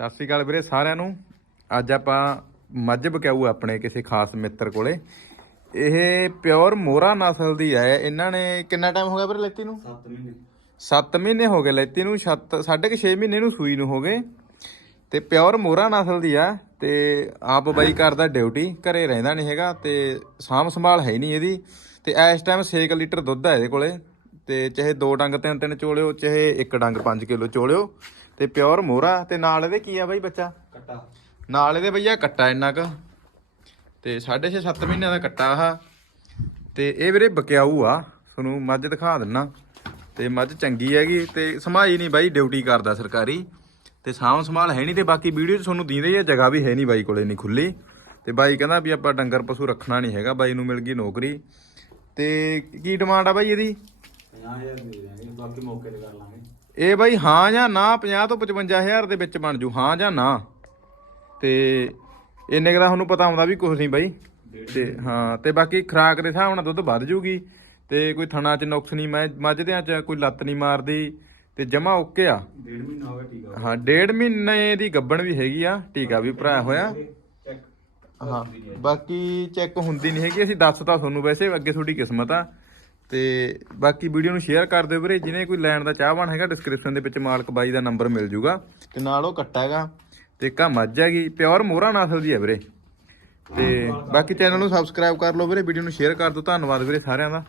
ਸਤਿ ਸ਼੍ਰੀ ਅਕਾਲ ਵੀਰੇ ਸਾਰਿਆਂ ਨੂੰ। ਅੱਜ ਆਪਾਂ ਮੱਝ ਬਕਾਊ ਆਪਣੇ ਕਿਸੇ ਖਾਸ ਮਿੱਤਰ ਕੋਲੇ। ਇਹ ਪਿਓਰ ਮੋਰਾ ਨਸਲ ਦੀ ਹੈ ਇਹਨਾਂ ਨੇ ਕਿੰਨਾ ਟਾਈਮ ਹੋ ਗਿਆ ਵੀਰੇ ਲੈਤੀ ਨੂੰ? 7 ਮਹੀਨੇ। 7 ਮਹੀਨੇ ਹੋ ਗਏ ਲੈਤੀ ਨੂੰ 7 ਸਾਢੇ ਕੁ 6 ਮਹੀਨੇ ਨੂੰ ਸੂਈ ਨੂੰ ਹੋ ਗਏ। ਤੇ ਪਿਓਰ ਮੋਰਾ ਨਸਲ ਦੀ ਆ ਤੇ ਆਪ ਬਾਈ ਕਰਦਾ ਡਿਊਟੀ ਘਰੇ ਰਹਿੰਦਾ ਨਹੀਂ ਹੈਗਾ ਤੇ ਸਾਂਭ ਸੰਭਾਲ ਹੈ ਹੀ ਨਹੀਂ ਇਹਦੀ। ਤੇ ਇਸ ਟਾਈਮ 6 ਲੀਟਰ ਦੁੱਧ ਹੈ ਇਹਦੇ ਕੋਲੇ। ਤੇ ਚਾਹੇ ਦੋ ਡੰਗ ਤਿੰਨ ਤਿੰਨ ਚੋਲਿਓ ਚਾਹੇ ਇੱਕ ਡੰਗ 5 ਕਿਲੋ ਚੋਲਿਓ। ਤੇ ਪਿਓਰ ਮੋਰਾ ਤੇ ਨਾਲ ਇਹਦੇ ਕੀ ਆ ਬਾਈ ਬੱਚਾ? ਕੱਟਾ। ਨਾਲ ਇਹਦੇ ਭਈਆ ਕੱਟਾ ਇੰਨਾ ਕ। ਤੇ 6.5 7 ਮਹੀਨਿਆਂ ਦਾ ਕੱਟਾ ਆ ਤੇ ਇਹ ਵੀਰੇ ਬਕਿਆਊ ਆ ਤੁਹਾਨੂੰ ਮੱਝ ਦਿਖਾ ਦਿੰਨਾ। ਤੇ ਮੱਝ ਚੰਗੀ ਹੈਗੀ ਤੇ ਸਮਾਈ ਨਹੀਂ ਬਾਈ ਡਿਊਟੀ ਕਰਦਾ ਸਰਕਾਰੀ। ਤੇ ਸਾਂਭ ਸੰਭਾਲ ਹੈ ਨਹੀਂ ਤੇ ਬਾਕੀ ਵੀਡੀਓ 'ਚ ਤੁਹਾਨੂੰ ਦੀਂਦੇ ਆ ਜਗ੍ਹਾ ਵੀ ਹੈ ਨਹੀਂ ਬਾਈ ਕੋਲੇ ਨਹੀਂ ਖੁੱਲੀ। ਤੇ ਬਾਈ ਕਹਿੰਦਾ ਵੀ ਆਪਾਂ ਡੰਗਰ ਪਸ਼ੂ ਰੱਖਣਾ ਨਹੀਂ ਹੈਗਾ ਬਾਈ ਨੂੰ ਮਿਲ ਗਈ ਨੌਕਰੀ। ਤੇ ਕੀ ਡਿਮਾਂਡ ਆ ਬਾਈ ਇਹਦੀ? 50000 ਦੇ ਦੇਣਗੇ ਬਾਕੀ ਮੌਕੇ ਤੇ ਕਰ ਲਾਂਗੇ। ਇਹ ਬਾਈ ਹਾਂ ਜਾਂ ਨਾ 50 ਤੋਂ 55000 ਦੇ ਵਿੱਚ ਬਣ ਜੂ ਹਾਂ ਜਾਂ ਨਾ। ਤੇ ਇੰਨੇ ਕੁ ਦਾ ਤੁਹਾਨੂੰ ਪਤਾ ਆਉਂਦਾ ਵੀ ਕੁਝ ਨਹੀਂ ਬਾਈ। ਤੇ ਹਾਂ ਤੇ ਬਾਕੀ ਖਰਾਕ ਦੇ ਹਿਸਾਬ ਨਾਲ ਦੁੱਧ ਵੱਧ ਜੂਗੀ। ਤੇ ਕੋਈ ਥਣਾ 'ਚ ਨੁਕਸ ਨਹੀਂ ਮੈਂ ਮੱਝ ਦੇ 'ਚ ਕੋਈ ਲੱਤ ਨਹੀਂ ਮਾਰਦੀ ਤੇ ਜਮਾ ਓਕੇ ਆ। ਡੇਢ ਮਹੀਨਾ ਹੋ ਗਿਆ ਟੀਕਾ ਹਾਂ ਡੇਢ ਮਹੀਨੇ ਦੀ ਗੱਬਣ ਵੀ ਹੈਗੀ ਆ ਟੀਕਾ ਵੀ ਭਰਾਇਆ ਹੋਇਆ। ਹਾਂ ਬਾਕੀ ਚੈੱਕ ਹੁੰਦੀ ਨਹੀਂ ਹੈਗੀ ਅਸੀਂ ਦੱਸ ਤਾਂ ਤੁਹਾਨੂੰ ਵੈਸੇ ਅੱਗੇ ਤੁਹਾਡੀ ਕਿਸਮਤ ਆ। ਤੇ ਬਾਕੀ ਵੀਡੀਓ ਨੂੰ ਸ਼ੇਅਰ ਕਰ ਦਿਓ ਵੀਰੇ, ਜਿਹਨੇ ਕੋਈ ਲੈਣ ਦਾ ਚਾਹਵਾਨ ਹੈਗਾ ਡਿਸਕ੍ਰਿਪਸ਼ਨ ਦੇ ਵਿੱਚ ਮਾਲਕ ਬਾਈ ਦਾ ਨੰਬਰ ਮਿਲ ਜੂਗਾ। ਤੇ ਨਾਲ ਉਹ ਕੱਟਾ ਹੈਗਾ, ਤੇ ਇੱਕ ਮੱਝ ਹੈਗੀ, ਪਿਓਰ ਮੋਹਰਾ ਨਸਲ ਦੀ ਹੈ ਵੀਰੇ। ਤੇ ਬਾਕੀ ਚੈਨਲ ਨੂੰ ਸਬਸਕ੍ਰਾਈਬ ਕਰ ਲਓ ਵੀਰੇ, ਵੀਡੀਓ ਨੂੰ ਸ਼ੇਅਰ ਕਰ ਦਿਓ, ਧੰਨਵਾਦ ਵੀਰੇ ਸਾਰਿਆਂ ਦਾ।